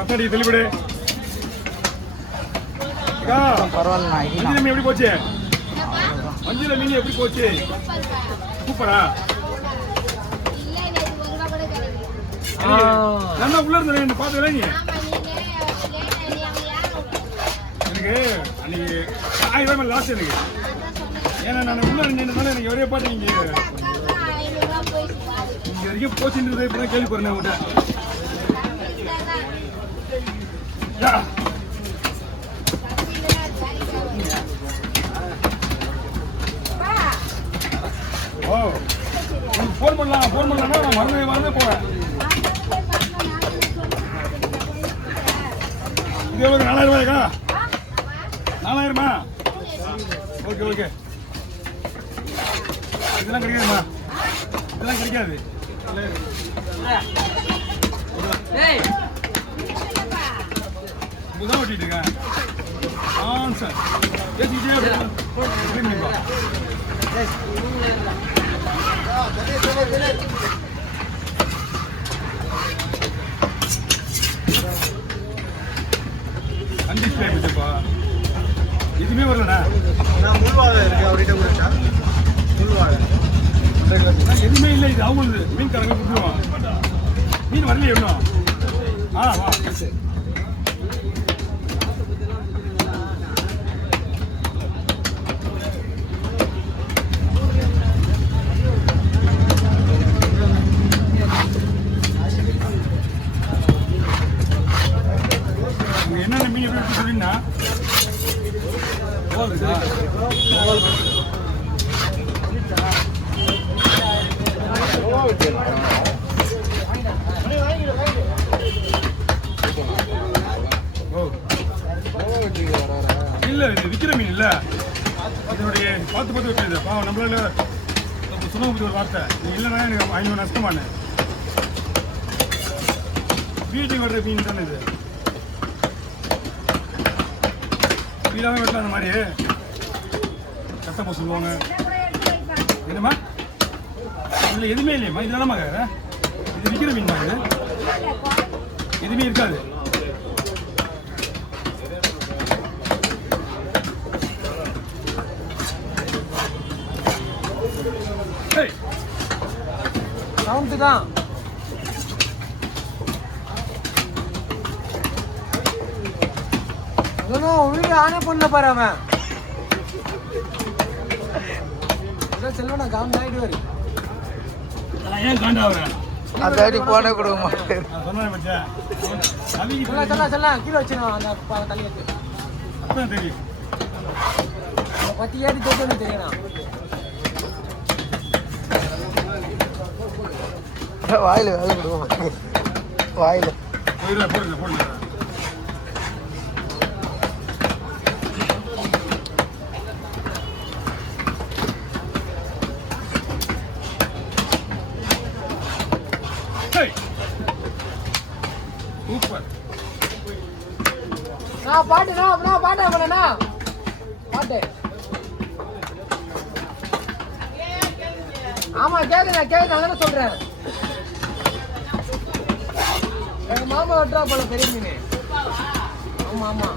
அத்தாடி தெளிவிடு. பரவாயில்ல. மஞ்சள் மீன் எப்படி போச்சு? மஞ்சள் மீன் எப்படி போச்சு? சூப்பரா. நல்லா உள்ள இருந்த பாத்துக்கல நீ. எனக்கு அன்னைக்கு 1000 ரூபாய் லாஸ்ட் எனக்கு. ஏன்னா நான் உள்ள இருந்ததுனால எனக்கு ஒரே பாட்டு நீங்க இங்க வரைக்கும் போச்சுன்றது இப்பதான் கேள்விப்படுறேன் உங்கள்கிட்ட. ஓ ஃபோன் பண்ணலாம்னா நான் மறந்தே போவேன். இது எவ்வளோ 4000 ரூபாய்க்கா? 4000மா? ஓகே இதெல்லாம் கிடைக்காதுமா, இதெல்லாம் கிடைக்காது. இப்பதான் ஓட்டிட்டு இருக்கேன். சார் அன்டிஸ்பிளே வச்சுப்பா. எதுவுமே வரலண்ணா. முள்வாழை இருக்கு அவர்கிட்ட கொடுத்தா. முள்வாழை எதுவுமே இல்லை. இது அவங்களுக்கு மீன் கலங்க கொடுத்துருவான். மீன் வரலையே இன்னும். வா என்னென்ன மீன் எப்படி சொல்லினா இல்ல இது விக்கிற மீன் இல்ல. இதனுடைய பார்த்து வைக்கிறது பாவம். நம்மளால சொன்ன ஒரு வார்த்தை இல்லைன்னா எனக்கு 500 நஷ்டமான வீட்டுக்கு வர்ற மீன் தானே இது. வீடாமே வெட்டலாம் அந்த மாதிரி கஷ்டப்போ சொல்லுவாங்க. என்னம்மா இதில் எதுவுமே இல்லையம்மா. இது என்னம்மா இது விற்கிற மீன்மா? இது எதுவுமே இருக்காது. கவுண்ட்டு தான். வீடியோ ஆனே பண்ண பாரு அவன். செல்வனா காமெடி ஆயிடுவாரு. ஏன் காண்டாவற? அதாடி போட கொடுக்க மாட்டேன். சொன்னேன் மச்சான். செல்ல கீழே வச்சிரும் அந்த தள்ளி வச்சு. அப்பதான் தெரியும். பத்தி ஏறி தோக்கணும் தெரியணும். வாயில வேலை கொடுக்க மாட்டேன். வாயில போடுங்க. சூப்பர். நான் பாட்டா பண்ணேனா பாட்டு. ஆமா கேக்குது நான் சொல்றேன். எங்க மாமா வெட்டுறா போல பெரிய மீன். ஆமா ஆமா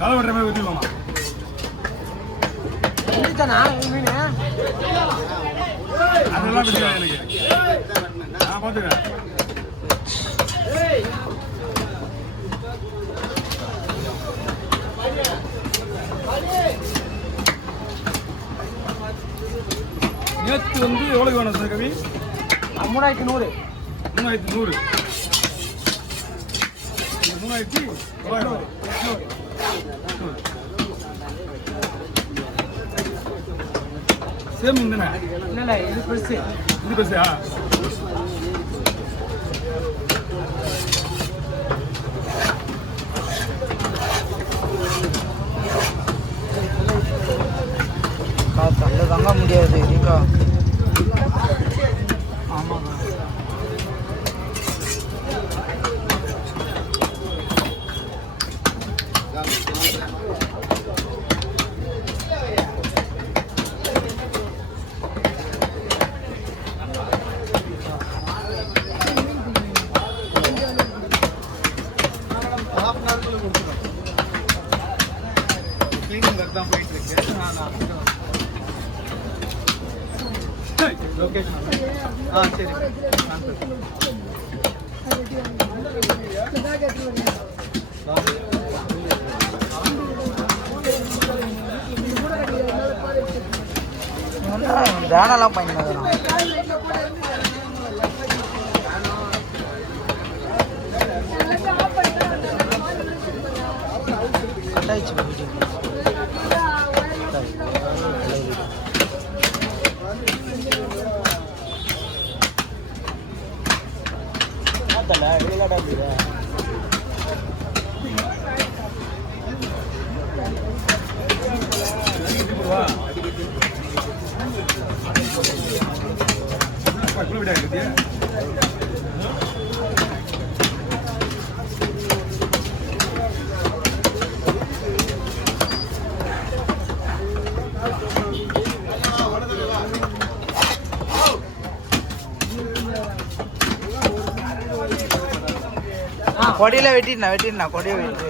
தலை வெட்டுற மாதிரி ஊற்றிடுவாமா. தானா மீன் அதெல்லாம் எனக்கு நான் பார்த்துக்கிறேன். நேற்று எவ்வளவு வேணும் சார் கவி? 3100. 3100. 3900. சேம் தானே? இல்ல இது பெருசு. இது பெருசா? தங்க தங்க முடியாது. ஆமாங்க. க்ளீனிங் ஒர்க் தான் போயிட்டு இருக்கு. லொகேஷன் சரி தானெல்லாம் பண்ணிடுறோம். கொடியில வெட்டினா கொடியை வெட்டி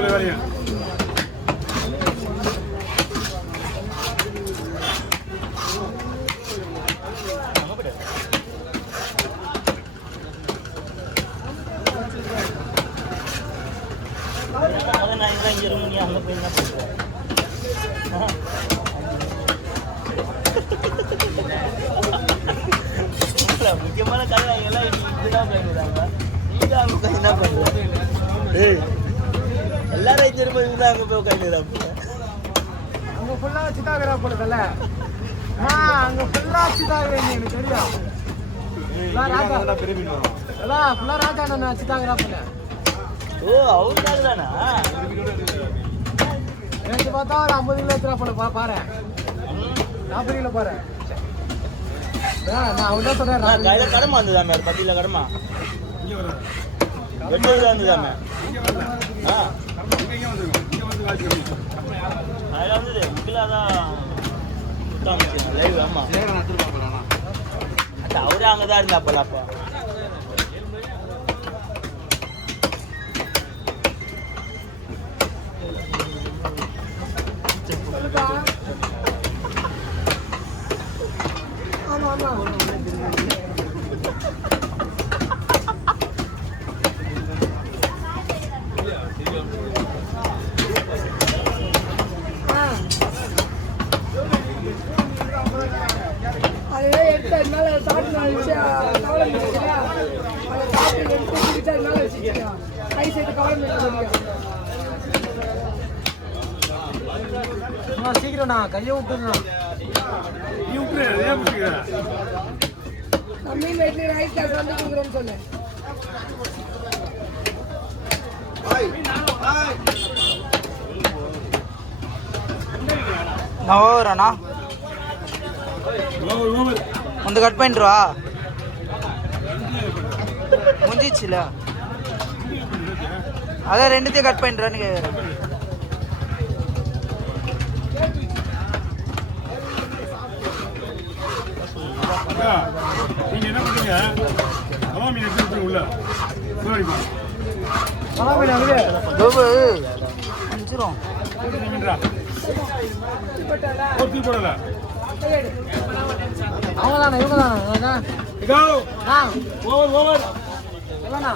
வேலையா முக்கியமான கதை எல்லாம் இப்படிதான் பண்ணிடுறாங்க. நீங்க அங்க என்ன பண்ற? எல்லாரும் திரும்ப இதுதான் அங்க போய் உட்காந்துறாங்க. அங்க ஃபுல்லா சித்தாகிரா போடுதல்ல. அங்க ஃபுல்லா சித்தாகிரா எனக்கு தெரியும். ராஜா பெருமின் வரும். எல்லாம் ஃபுல்லா ராஜா நான் சித்தாகிரா போல. ஓ அவருக்காக தானா? எனக்கு பார்த்தா ஒரு 50 கிலோ எத்தனை போல பாரு. 40 கிலோ பாரு. நான் அவன்தான் சொல்றேன். கையில கடமை வந்ததாமே, பட்டியில கடமை வெட்டதுல இருந்துதாமே. அதில் வந்தது முக்கிலாதான் லைவ். ஆமா அவரே அங்கதான் இருந்தா அப்பல. அப்போ சீக்கிரம் நான் கையை விட்டுருந்தா மம்மி வீட்டுல ரைஸ் காசு வந்து கொடுக்குறேன்னு சொல்லு. நவோரண்ணா ಒಂದು ಕಟ್ பண்ணிடுவா முடிஞ்சிச்சுல. அதான் ரெண்டுத்தையும் கட் பண்ணிடுறான்னு கேட்குறேன். நீங்க என்ன பண்றீங்க? மீன் எடுத்து உள்ள அஞ்சிரும் போடல. அவங்கதானா இவங்க தானா ஓவர் ஓவர் எவ்வளோண்ணா